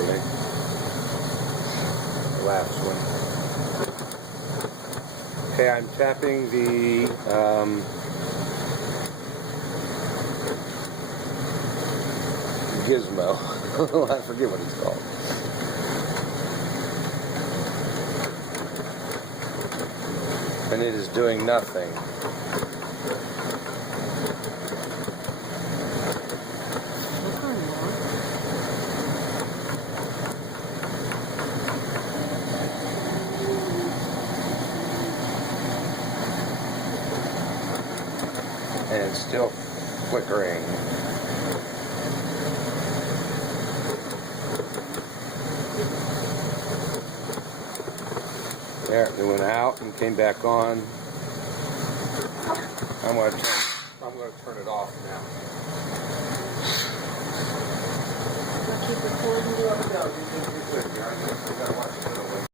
properly. The last one. Okay, I'm tapping the gizmo. I forget what it's called. And it is doing nothing. And it's still flickering. There, it went out and came back on. I'm going to turn it off now. Keep recording. You're good. You gotta watch it.